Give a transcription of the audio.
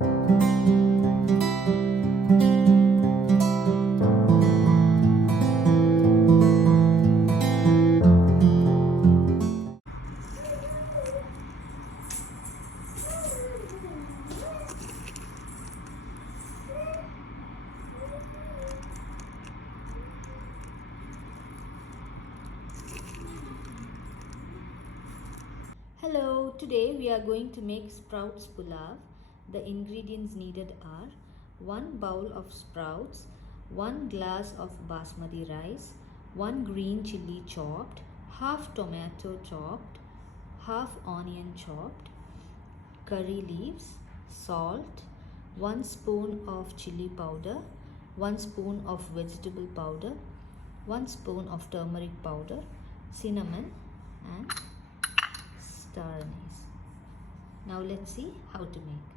Hello, today we are going to make sprouts pulav. The ingredients needed are 1 bowl of sprouts, 1 glass of basmati rice, 1 green chilli chopped, half tomato chopped, half onion chopped, curry leaves, salt, 1 spoon of chili powder, 1 spoon of vegetable powder, 1 spoon of turmeric powder, cinnamon and star anise. Now let's see how to make.